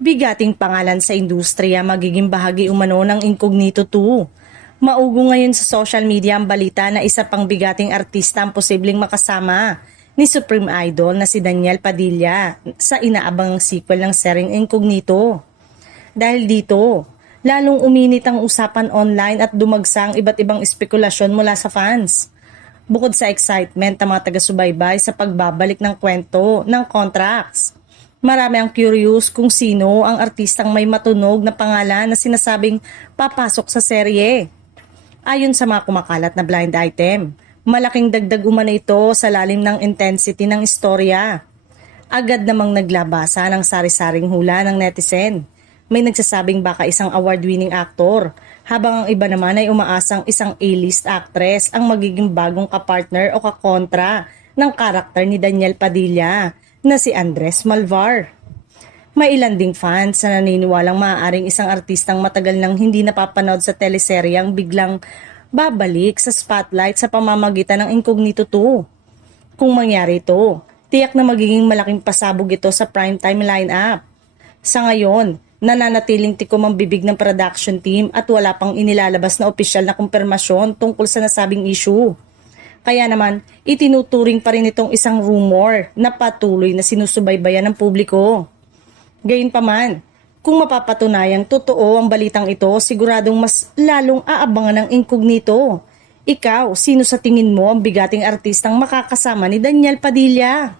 Bigating pangalan sa industriya magiging bahagi umano ng Incognito 2. Maugo ngayon sa social media ang balita na isa pang bigating artista ang posibleng makasama ni Supreme Idol na si Daniel Padilla sa inaabang sequel ng seryeng Incognito. Dahil dito, lalong uminit ang usapan online at dumagsang iba't ibang espekulasyon mula sa fans. Bukod sa excitement ng mga taga-subaybay sa pagbabalik ng kwento ng contracts, marami ang curious kung sino ang artistang may matunog na pangalan na sinasabing papasok sa serye. Ayon sa mga kumakalat na blind item, malaking dagdag umano ito sa lalim ng intensity ng istorya. Agad namang naglabasa ng sari-saring hula ng netizen. May nagsasabing baka isang award-winning actor, habang ang iba naman ay umaasang isang A-list actress ang magiging bagong kapartner o kakontra ng karakter ni Daniel Padilla na si Andres Malvar. May ilan ding fans na naniniwalang maaaring isang artistang matagal nang hindi napapanood sa teleseryang biglang babalik sa spotlight sa pamamagitan ng Incognito 2. Kung mangyari ito, tiyak na magiging malaking pasabog ito sa primetime lineup. Sa ngayon, nananatiling tikom ang bibig ng production team at wala pang inilalabas na opisyal na kumpirmasyon tungkol sa nasabing issue. Kaya naman, itinuturing pa rin itong isang rumor na patuloy na sinusubaybayan ng publiko. Gayunpaman, kung mapapatunayang totoo ang balitang ito, siguradong mas lalong aabangan ng Incognito. Ikaw, sino sa tingin mo ang bigating artistang makakasama ni Daniel Padilla?